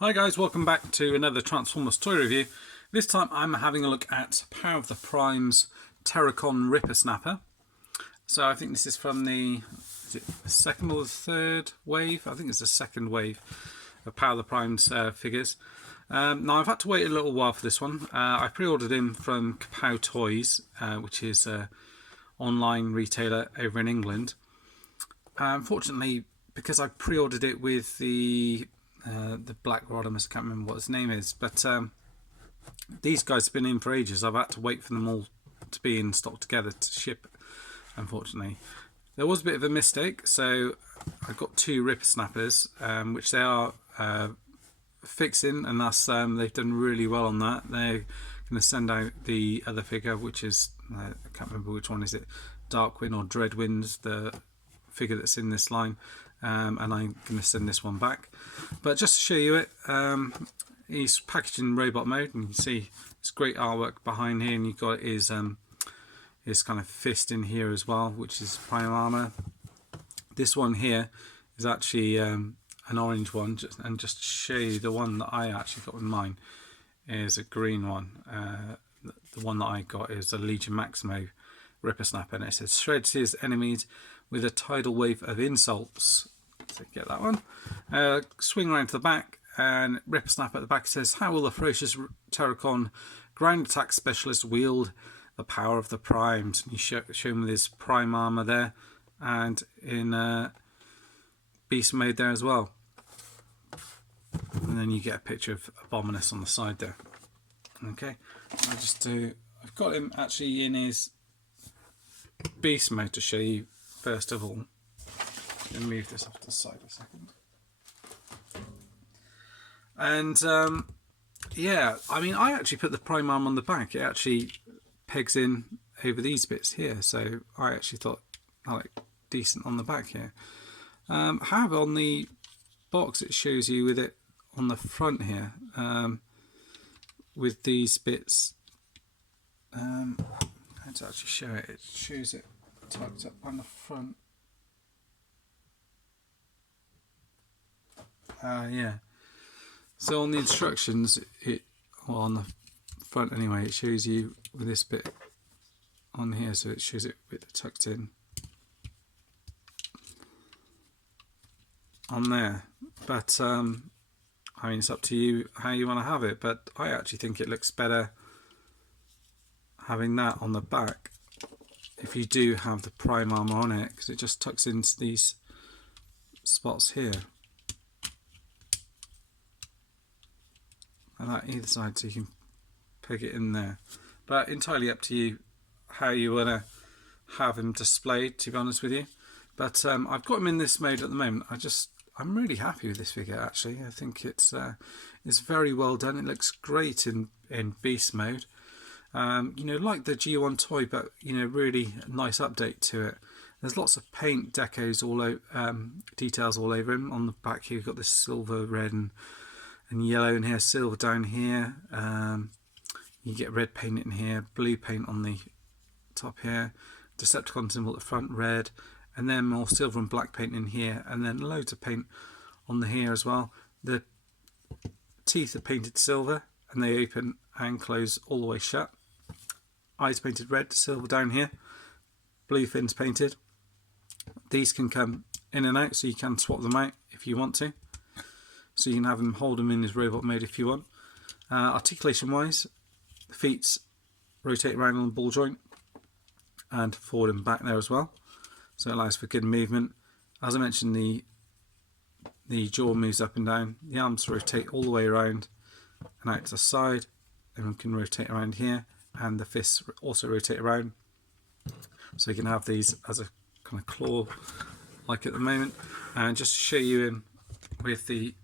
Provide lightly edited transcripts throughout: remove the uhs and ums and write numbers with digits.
Hi guys, welcome back to another Transformers toy review. This time I'm having a look at Power of the Primes Terrorcon Rippersnapper. So I think this is from the second or the third wave? I think it's the second wave of Power of the Primes figures. Now I've had to wait a little while for this one. I pre-ordered him from Kapow Toys, which is an online retailer over in England. Unfortunately, because I pre-ordered it with the Black Rodimus, I can't remember what his name is, but these guys have been in for ages. I've had to wait for them all to be in stock together to ship, unfortunately. There was a bit of a mistake, so I've got two Rippersnappers, which they are fixing, and thus they've done really well on that. They're going to send out the other figure, which is, I can't remember which one is it, Darkwind or Dreadwind, the figure that's in this line. And I'm going to send this one back, but just to show you it, he's packaged in robot mode, and you can see it's great artwork behind here, and you've got his kind of fist in here as well, which is prime armor. This one here is actually an orange one, and just to show you, the one that I actually got in mine is a green one. The one that I got is a Legion Maximo Rippersnapper, and it says shreds his enemies with a tidal wave of insults. So get that one. Swing around to the back, and Rippersnapper at the back says, "How will the ferocious Terrorcon ground attack specialist wield the power of the primes?" And you show him with his prime armor there, and in beast mode there as well. And then you get a picture of Abominus on the side there. Okay, I've got him actually in his beast mode to show you. First of all, let me move this off to the side a second. And yeah, I mean, I actually put the prime arm on the back. It actually pegs in over these bits here, so I actually thought I looked decent on the back here. However, on the box it shows you with it on the front here, with these bits. How to actually show it? It shows it tucked up on the front. Yeah. So on the instructions, well, on the front anyway, it shows you with this bit on here, so it shows it with it tucked in on there. But I mean, it's up to you how you want to have it. But I actually think it looks better having that on the back if you do have the prime armor on it, because it just tucks into these spots here and that either side, so you can peg it in there. But entirely up to you how you want to have him displayed, to be honest with you. But I've got him in this mode at the moment. I'm really happy with this figure actually. I think it's very well done. It looks great in beast mode. You know, like the G1 toy, but you know, really nice update to it. There's lots of paint decos all over, details all over him. On the back here, you've got this silver, red, and yellow in here, silver down here. You get red paint in here, blue paint on the top here, Decepticon symbol at the front, red, and then more silver and black paint in here, and then loads of paint on the here as well. The teeth are painted silver, and they open and close all the way shut. Eyes painted red, silver down here, blue fins painted. These can come in and out, so you can swap them out if you want to. So you can have him hold him in his robot mode if you want. Articulation wise, the feet rotate around on the ball joint and forward and back there as well, so it allows for good movement. As I mentioned, the jaw moves up and down, the arms rotate all the way around and out to the side, and can rotate around here, and the fists also rotate around, so you can have these as a kind of claw like at the moment. And just to show you in with the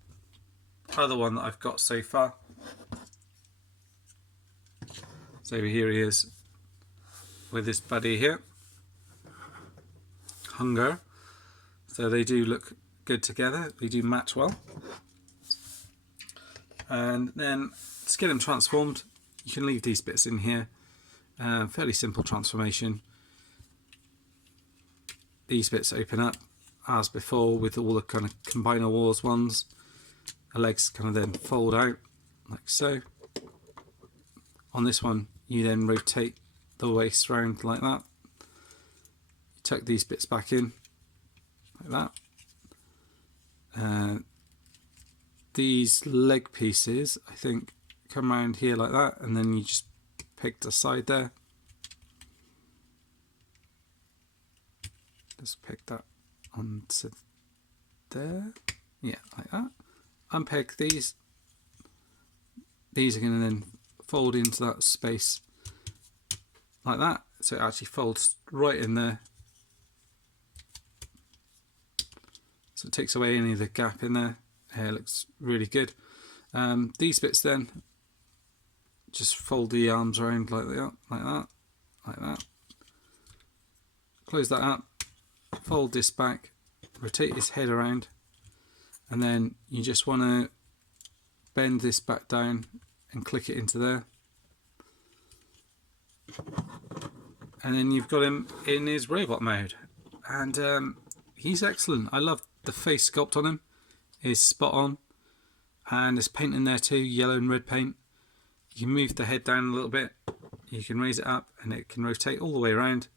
other one that I've got so far, so here he is with this buddy here, Hunger. So they do look good together, they do match well. And then to get them transformed, you can leave these bits in here. Fairly simple transformation. These bits open up as before with all the kind of Combiner Wars ones. the legs kind of then fold out like so. On this one you then rotate the waist round like that. You tuck these bits back in like that. These leg pieces I think come around here like that, and then you just peg the side there. Just peg that onto there, yeah, like that. Unpeg these. These are going to then fold into that space like that, so it actually folds right in there. So it takes away any of the gap in there. It looks really good. These bits then just fold the arms around like that, like that, like that. Close that up, fold this back, rotate his head around, and then you just want to bend this back down and click it into there. And then you've got him in his robot mode, and he's excellent. I love the face sculpt on him. Is spot on, and there's paint in there too, yellow and red paint. You move the head down a little bit, you can raise it up, and it can rotate all the way around.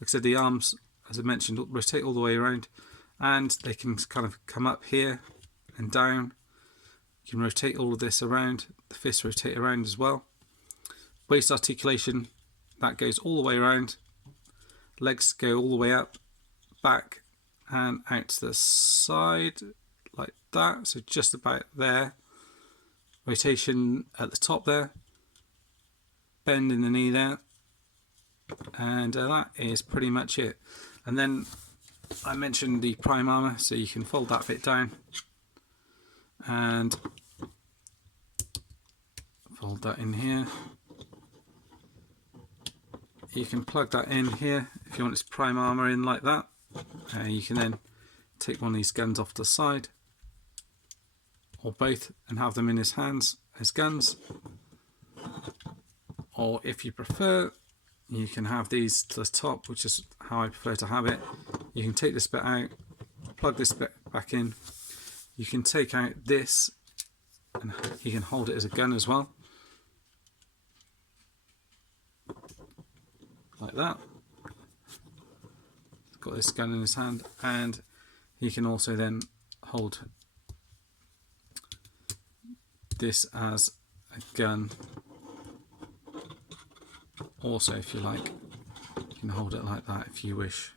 Like I said, the arms, as I mentioned, rotate all the way around, and they can kind of come up here and down. You can rotate all of this around. The fists rotate around as well. Waist articulation, that goes all the way around. Legs go all the way up, back, and out to the side like that, so just about there. Rotation at the top there, bend in the knee there, and that is pretty much it. And then I mentioned the prime armor, so you can fold that bit down and fold that in here. You can plug that in here if you want its prime armor in like that. You can then take one of these guns off the side, or both, and have them in his hands as guns. Or if you prefer, you can have these to the top, which is how I prefer to have it. You can take this bit out, plug this bit back in. You can take out this, and you can hold it as a gun as well, like that. Got this gun in his hand, and he can also then hold this as a gun also, if you like. You can hold it like that if you wish.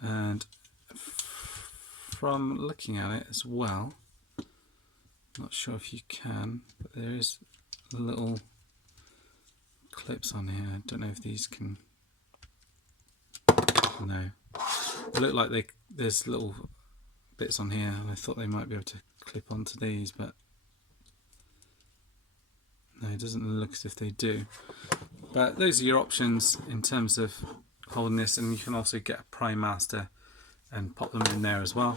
And from looking at it as well, not sure if you can, but there is little clips on here. I don't know if these can, no, they look like there's little bits on here, and I thought they might be able to clip onto these, but no, it doesn't look as if they do. But those are your options in terms of holding this, and you can also get a Prime Master and pop them in there as well.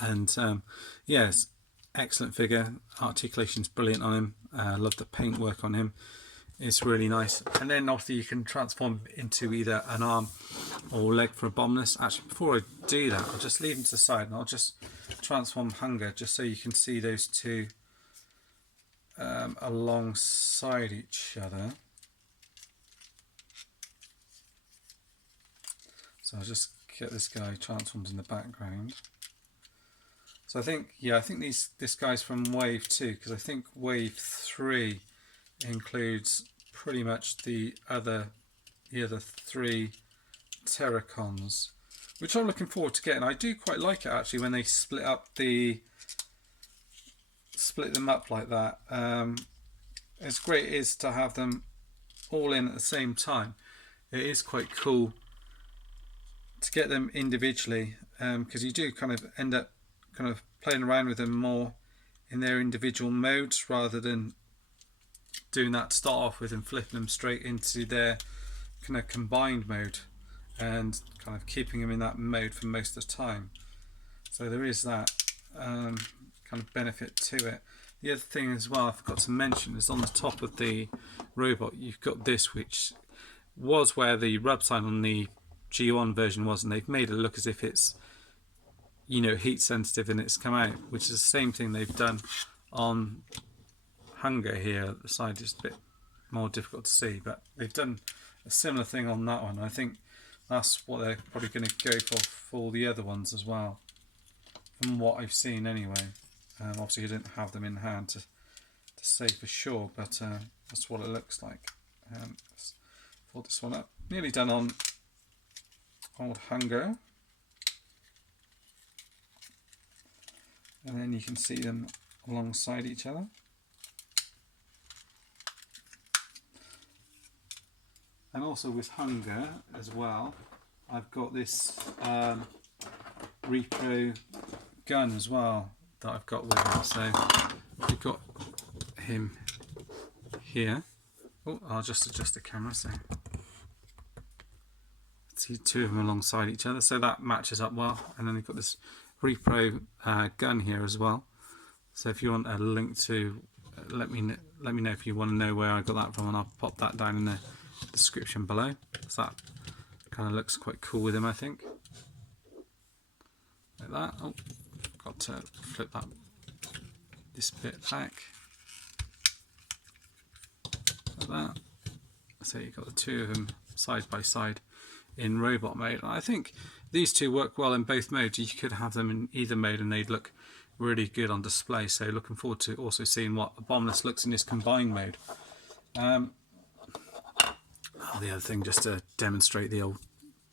And yes, excellent figure. Articulation's brilliant on him. I love the paint work on him. It's really nice. And then obviously you can transform into either an arm or leg for Abominus. Actually, before I do that, I'll just leave them to the side, and I'll just transform Hunger just so you can see those two alongside each other. So I'll just get this guy transformed in the background. So I think, yeah, I think this guy's from Wave 2, because I think Wave 3 includes pretty much the other three Terrorcons, which I'm looking forward to getting. I do quite like it actually when they split them up like that. As great it is to have them all in at the same time, it is quite cool to get them individually, because you do kind of end up kind of playing around with them more in their individual modes rather than doing that to start off with and flipping them straight into their kind of combined mode and kind of keeping them in that mode for most of the time. So there is that kind of benefit to it. The other thing as well I forgot to mention is on the top of the robot you've got this, which was where the rub sign on the G1 version was, and they've made it look as if it's you know, heat sensitive and it's come out, which is the same thing they've done on Hunger here. The side is a bit more difficult to see, but they've done a similar thing on that one. I think that's what they're probably going to go for the other ones as well, from what I've seen anyway. Obviously I didn't have them in hand to say for sure, but that's what it looks like. Let's fold this one up. Nearly done on old Hunger. And then you can see them alongside each other. And also with Hunger as well, I've got this repro gun as well that I've got with him. So we've got him here. Oh, I'll just adjust the camera so see two of them alongside each other, so that matches up well. And then you've got this repro gun here as well. So if you want a link to, let me know if you want to know where I got that from, and I'll pop that down in the description below. So that kind of looks quite cool with him, I think. Like that. Oh, got to flip this bit back. Like that. So you've got the two of them side by side in robot mode. And I think these two work well in both modes. You could have them in either mode and they'd look really good on display. So looking forward to also seeing what Abominus looks in this combined mode. The other thing, just to demonstrate the old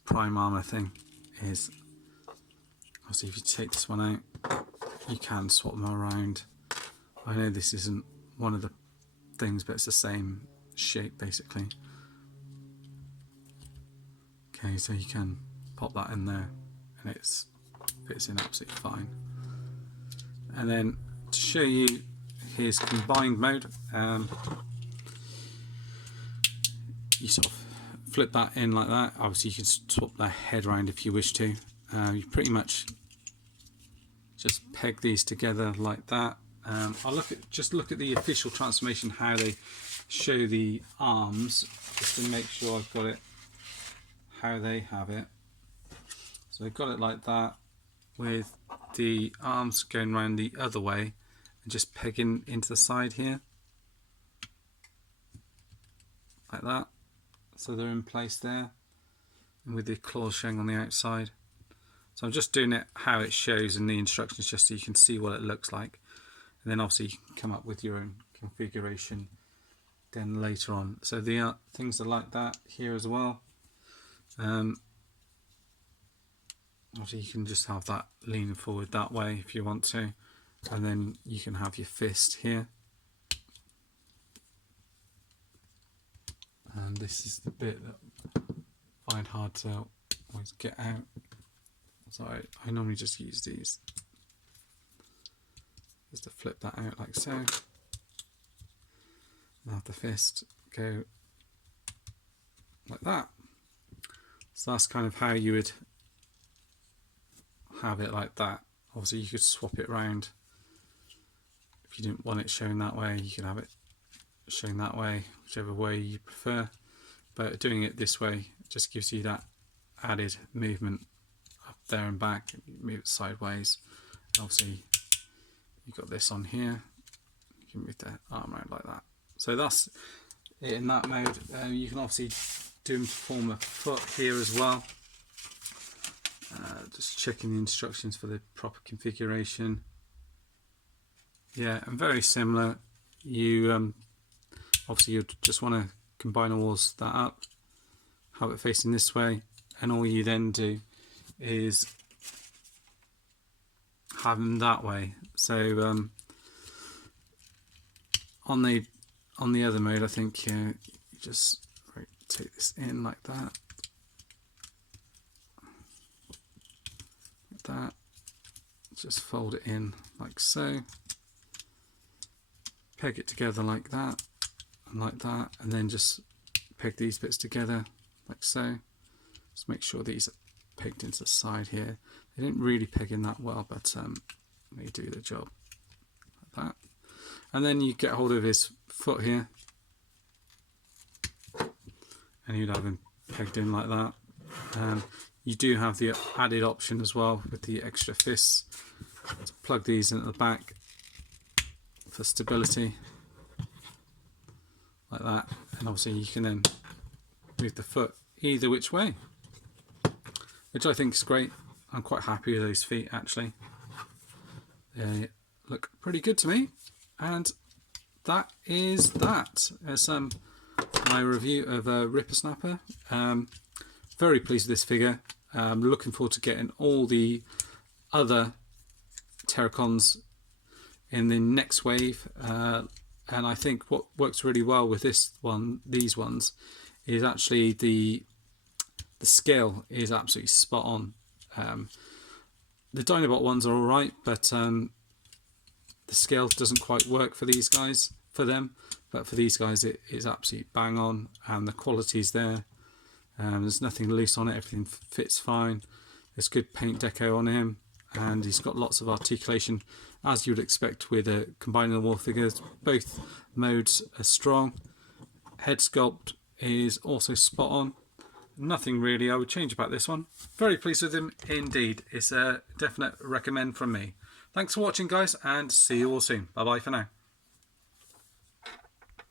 Prime armor thing, is obviously if you take this one out, you can swap them around. I know this isn't one of the things, but it's the same shape basically. Okay, so you can pop that in there and it fits in absolutely fine. And then to show you his combined mode, you sort of flip that in like that. Obviously you can swap the head around if you wish to. You pretty much just peg these together like that. I'll just look at the official transformation, how they show the arms, just to make sure I've got it how they have it. So I've got it like that, with the arms going around the other way and just pegging into the side here like that, so they're in place there, and with the claws showing on the outside. So I'm just doing it how it shows in the instructions, just so you can see what it looks like, and then obviously you can come up with your own configuration then later on. So the things are like that here as well. Obviously you can just have that leaning forward that way if you want to, and then you can have your fist here, and this is the bit that I find hard to always get out, so I normally just use these just to flip that out like so, and have the fist go like that. So that's kind of how you would have it like that. Obviously you could swap it around if you didn't want it shown that way. You could have it shown that way, whichever way you prefer, but doing it this way just gives you that added movement up there and back. Move it sideways. Obviously you've got this on here, you can move the arm around like that. So that's it in that mode. You can obviously do them to form a foot here as well. Just checking the instructions for the proper configuration. Yeah, and very similar. You obviously you just want to combine all that up, have it facing this way, and all you then do is have them that way. So on the other mode, I think you just take this in like that. That, just fold it in like so, peg it together like that, and then just peg these bits together like so. Just make sure these are pegged into the side here. They didn't really peg in that well, but they do the job like that. And then you get hold of his foot here, and you'd have him pegged in like that. you do have the added option as well with the extra fists to plug these into the back for stability, like that. And obviously you can then move the foot either which way, which I think is great. I'm quite happy with those feet actually. They look pretty good to me. And that is that. There's my review of Rippersnapper. Very pleased with this figure. Looking forward to getting all the other Terrorcons in the next wave. And I think what works really well with these ones, is actually the scale is absolutely spot on. The Dinobot ones are alright, but the scale doesn't quite work for these guys, but for these guys it is absolutely bang on, and the quality's there. There's nothing loose on it, everything fits fine. There's good paint deco on him, and he's got lots of articulation, as you would expect with combining the war figures. Both modes are strong. Head sculpt is also spot on. Nothing really I would change about this one. Very pleased with him indeed. It's a definite recommend from me. Thanks for watching, guys, and see you all soon. Bye bye for now.